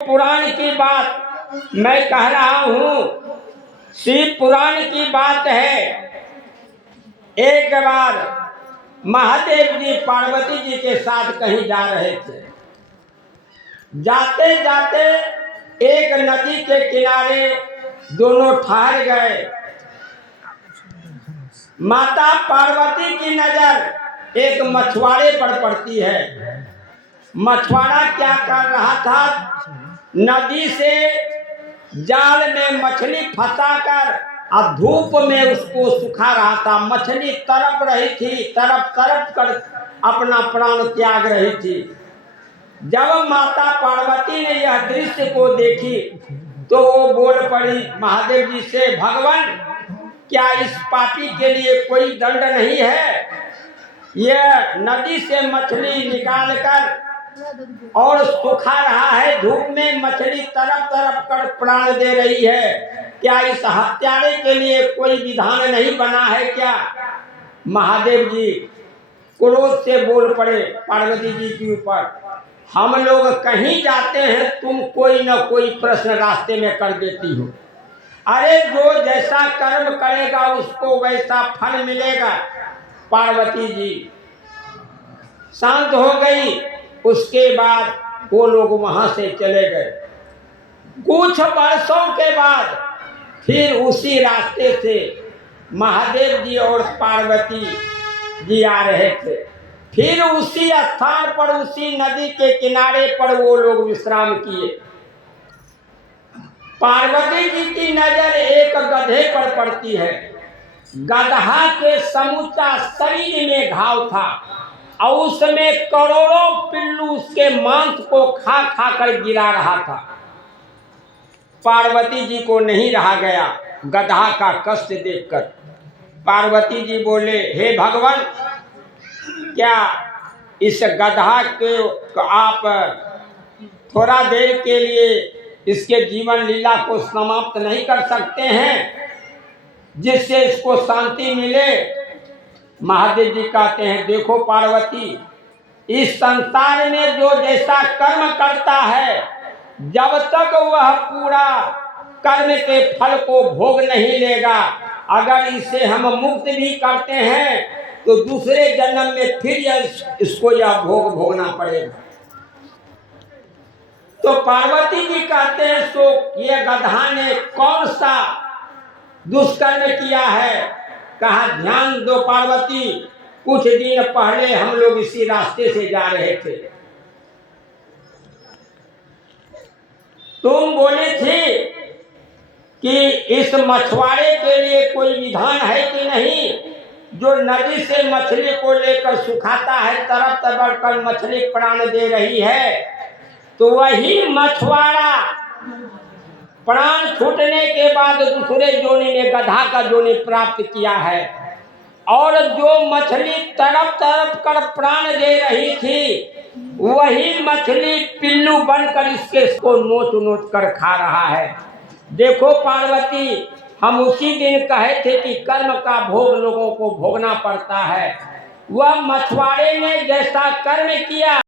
पुराण की बात मैं कह रहा हूँ। शिव पुराण की बात है। एक बार महादेव जी पार्वती जी के साथ कहीं जा रहे थे। जाते जाते एक नदी के किनारे दोनों ठहर गए। माता पार्वती की नजर एक मछुआरे पर पड़ती है। मछुआरा क्या कर रहा था? नदी से जाल में मछली फंसाकर और धूप में उसको सुखा रहा था। मछली तड़प रही थी, तड़प तड़प कर अपना प्राण त्याग रही थी। जब माता पार्वती ने यह दृश्य को देखी तो वो बोल पड़ी महादेव जी से, भगवान क्या इस पापी के लिए कोई दंड नहीं है? यह नदी से मछली निकाल कर और सुखा रहा है, धूप में मछली तरफ तरफ कर प्राण दे रही है। क्या इस हत्यारे के लिए कोई विधान नहीं बना है क्या? महादेव जी क्रोध से बोल पड़े पार्वती जी के ऊपर, हम लोग कहीं जाते हैं तुम कोई न कोई प्रश्न रास्ते में कर देती हो। अरे जो जैसा कर्म करेगा उसको वैसा फल मिलेगा। पार्वती जी शांत हो गई। उसके बाद वो लोग वहां से चले गए। कुछ वर्षों के बाद फिर उसी रास्ते से महादेव जी और पार्वती जी आ रहे थे। फिर उसी स्थान पर, उसी नदी के किनारे पर वो लोग विश्राम किए। पार्वती जी की नजर एक गधे पर पड़ती है। गधा के समूचा शरीर में घाव था और उसमें करोड़ों पिल्लू उसके मांस को खा खा कर गिरा रहा था। पार्वती जी को नहीं रहा गया गधा का कष्ट देखकर। पार्वती जी बोले, हे भगवान क्या इस गधा के आप थोड़ा देर के लिए इसके जीवन लीला को समाप्त नहीं कर सकते हैं जिससे इसको शांति मिले? महादेव जी कहते हैं, देखो पार्वती, इस संसार में जो जैसा कर्म करता है जब तक वह पूरा कर्म के फल को भोग नहीं लेगा, अगर इसे हम मुक्त भी करते हैं तो दूसरे जन्म में फिर इसको यह भोग भोगना पड़ेगा। तो पार्वती जी कहते हैं, सो ये गधा ने कौन सा दुष्कर्म किया है? कहा, ध्यान दो पार्वती, कुछ दिन पहले हम लोग इसी रास्ते से जा रहे थे। तुम बोले थे कि इस मछुआरे के लिए कोई विधान है कि नहीं, जो नदी से मछली को लेकर सुखाता है, तरफ तरफ कर मछली प्राण दे रही है। तो वही मछुआरा प्राण छूटने के बाद दूसरे जोनी में गधा का जोनी प्राप्त किया है, और जो मछली तड़प तड़प कर प्राण दे रही थी वही मछली पिल्लू बनकर इसको नोच नोच कर खा रहा है। देखो पार्वती, हम उसी दिन कहे थे कि कर्म का भोग लोगों को भोगना पड़ता है। वह मछुआरे ने जैसा कर्म किया